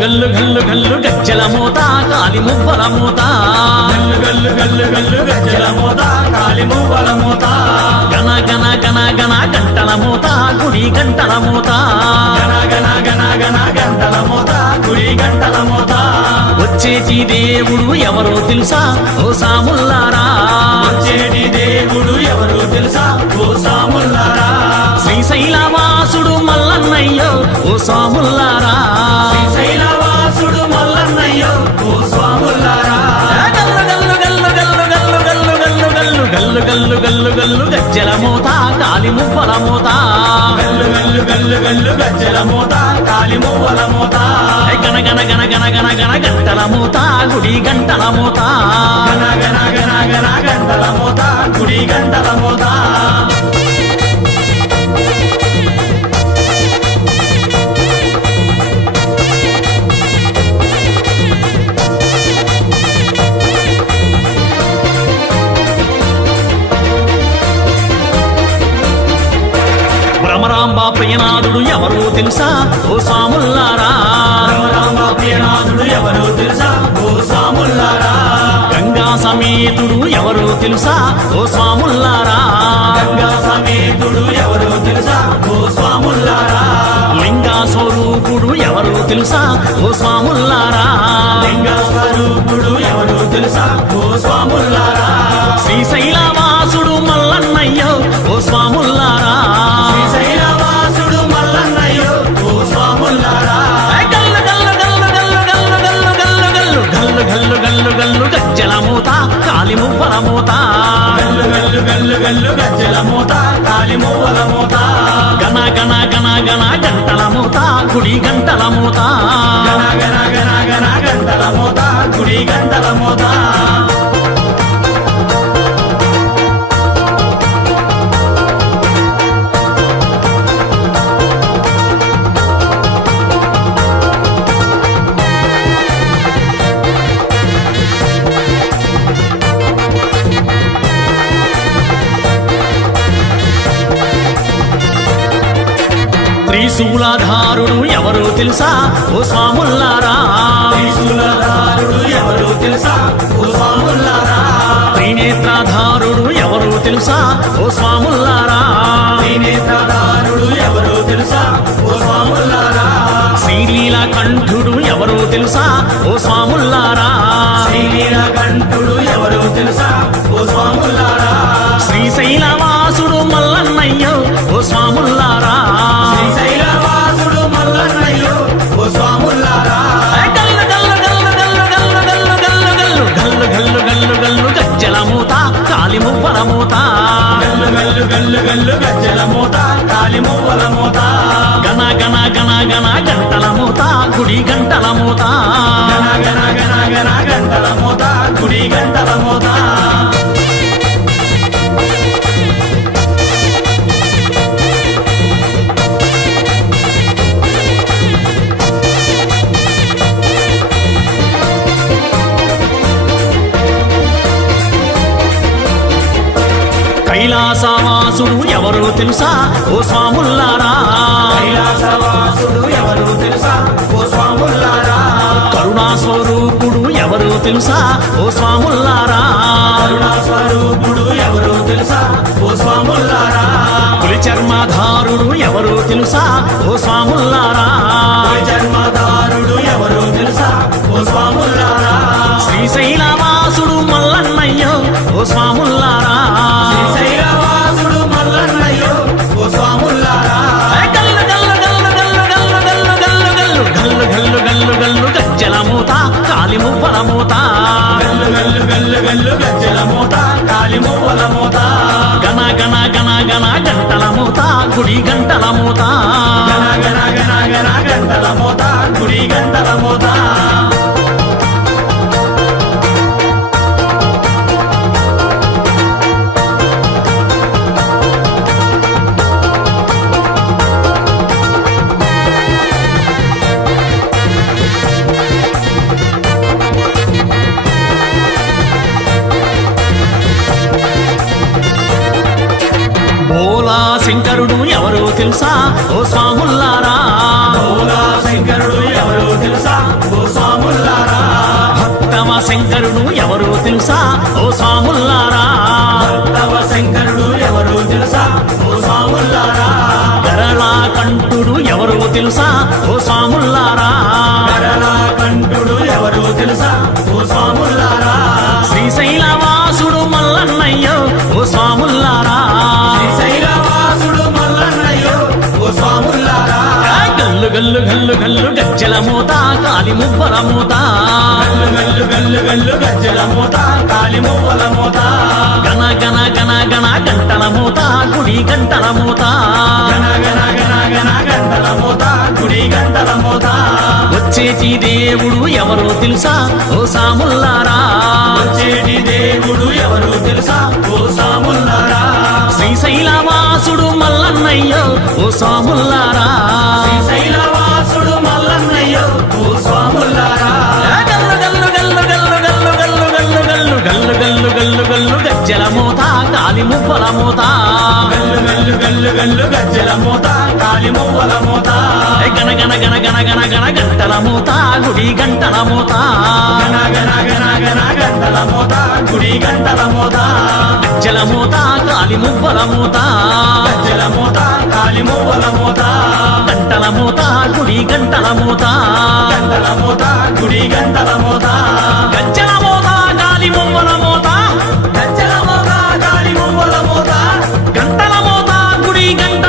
గల్లు గల్లు గల్లు గజ్జల మోత కాలి మువ్వల మోత గల్లు గల్లు గల్లు గల్లు గజ్జల మోత కాలి మువ్వల మోత గన గన గన గన గంటల మోత గుడి గంటల మోత గన గన గన గన గంటల మోత గుడి గంటల మోత వచ్చేటి దేవుడు ఎవరో తెలుసా ఓ సాముల్లారా వచ్చేటి దేవుడు ఎవరో తెలుసా ఓ సాముల్లారా శ్రీశైలవాసుడు మల్లన్నయ్యో ఓ సాముల్లారా శ్రీశైలవాసుడు మల్లన్నయ్యో ఓ స్వాముల్లారా గల్లు గల్లు గల్లు గల్లు గల్లు గల్లు గల్లు గల్లు గల్లు గల్లు గల్లు గజ్జల మోత కాలి మువ్వల మోత గల్లు గల్లు గల్లు గల్లు గజ్జల మోత కాలి మువ్వల మోత గన గన గన గన గన గన గంటల మోత గుడి గంటల మోత గన గన గన గన గంటల మోత గుడి గంటల మోత భ్రమరాంబ ప్రియనాథుడు ఎవరో తెలుసా ఓ సాముల్లారా రామ ప్రియనాథుడు ఎవరో తెలుసా ఓ సాముల్లారా గంగా సమేతుడు ఎవరో తెలుసా ఓ స్వాముల్లారా గంగా సమేతుడు ఎవరో తెలుసా ఓ స్వాముల్లారా లింగా స్వరూపుడు ఎవరో తెలుసా ఓ స్వాముల్లారా లింగ స్వరూపుడు ఎవరో తెలుసా ఓ స్వాముల్లారా శ్రీశైలవాసుడు మల్లన్నయ్యో ఓ స్వాముల్లారా శ్రీశైలవాసుడు మల్లన్నయ్యో ఓ స్వాముల్లారా గల్లు గల్లు గల్లు గల్లు గల్లు గల్లు గల్లు గల్లు గల్లు గల్లు గల్లు గజ్జల మోత కాలి మువ్వల మోత గల్లు గల్లు గల్లు గల్లు గజ్జల మోత కాలి మువ్వల మోత గన గన గన గన గంటల మోత గుడి గంటల మోత గన గన గన గన గంటల మోత గుడి గంటల మోత త్రిశూలధారుడు ఎవరో తెలుసా ఓ స్వాముల్లారా త్రిశూలధారుడు ఎవరో తెలుసా ఓ స్వాముల్లారా త్రినేత్రధారుడు ఎవరో తెలుసా ఓ స్వాముల్లారా త్రినేత్రధారుడు ఎవరో తెలుసా ఓ స్వాముల్లారా శ్రీలీల కంఠుడు ఎవరో తెలుసా ఓ స్వాముల్లారా శ్రీనీలకంఠుడు ఎవరో తెలుసా ఓ స్వాముల్లారా శ్రీశైలవాసుడు మల్లన్నయ్యో ఓ స్వాముల్లారా శ్రీశైలవాసుడు మల్లన్నయ్యో ఓ స్వాముల్లారా గల్లు గల్లు గల్లు గల్లు గల్లు గల్లు గల్లు గల్లు గల్లు గల్లు గల్లు గజ్జల మోత కాలి మువ్వల మోత గల్లు గల్లు గల్లు గల్లు గజ్జల మోత కాలి మువ్వల మోత గన గన గన గన గంటల మోత గుడి గంటల మోత గన గన గన గన గంటల మోత గుడి గంటల మోత కైలాసవాసుడు ఎవరో తెలుసా ఓ స్వాముల్లారా కైలాసవాసుడు ఎవరో తెలుసా ఓ స్వాముల్లారా కరుణా స్వరూపుడు ఎవరో తెలుసా ఓ స్వాముల్లారా కరుణా స్వరూపుడు ఎవరో తెలుసా ఓ స్వాముల్లారా పులి చర్మధారుడు ఎవరో తెలుసా ఓ స్వాముల్లారా జన్మదారుడు ఎవరో తెలుసా ఓ స్వాముల్లారా శ్రీశైలవాసుడు మల్లన్నయ్యో ఓ స్వాముల్లారా శ్రీశైలవాసుడు మల్లన్నయ్యో ఓ స్వాముల్లారా గల్లు గల్లు గల్లు గల్లు గల్లు గల్లు గల్లు గల్లు గల్లు గల్లు గల్లు గజ్జల మోత కాలి మువ్వల మోత గల్లు గల్లు గల్లు గల్లు గజ్జల మోత కాలి మువ్వల మోత గన గన గన గన గంటల మోత గుడి గంటల మోత గన గన గన గన గంటల మోత గుడి గంటల మోత భోలా శంకరుడు ఎవరో తెలుసా ఓ స్వాముల్లారా భోలా శంకరుడు ఎవరో తెలుసా ఎవరో తెలుసా ఓ స్వాముల్లారా భక్తవ శంకరుడు ఎవరు తెలుసా ఓ స్వాములారా గరళా కంఠుడు ఎవరో తెలుసా ఓ స్వాముల్లారా కరళా కంఠుడు ఎవరు తెలుసా ఓ స్వాములారా శ్రీశైలవాసుడు మల్లన్నయ్యో ఓ స్వాముల్లారా శ్రీశైలవాసుడు మల్లన్నయ్యో ఓ స్వాములారా గల్లు గల్లు గల్లు గల్లు గజ్జల మూత కాలి మువ్వల మూత గల్లు గల్లు గల్లు గల్లు గజ్జల మూత కాలి మువ్వల మూత గణ గణ గణ గణ గంటల మూత గుడి గంటల మూత గణ గణ గణ గణ గంటల మూత గుడి గంటల మూత వచ్చేటి దేవుడు ఎవరో తెలుసా ఓ సాముల్లారా వచ్చేటి దేవుడు ఎవరు తెలుసా ఓ స్వాములారా శ్రీశైలవాసుడు మల్లన్నయ్యో ఓ సాముల్లారా శ్రీశైలవాసుడు మల్లన్నయ్యో ఓ స్వాములారా గల్లు గల్లు గల్లు గల్లు గల్లు గల్లు గల్లు గల్లు గల్లు గల్లు గల్లు గజ్జల మూత కాలి మువ్వల మూత గల్లు గల్లు గల్లు గల్లు గజ్జల మూత కాలి మువ్వల మూత గణ గణ గణ గణ గణ గణ గంటల మూత గుడి గంటల మూత గణ గణ గణ గణ గంటల మూత గుడి గంటల మూత గజ్జల మూత కాలి మువ్వల మూత గజ్జల మూత కాలి మువ్వల మూత గంటల మూత గుడి గంటల మూత గంటల మూత గుడి గంటల మూత గజ్జల మూత కాలి మువ్వల మూత గజ్జల మూత కాలి మువ్వల మూత గంటల మూత గుడి గంటల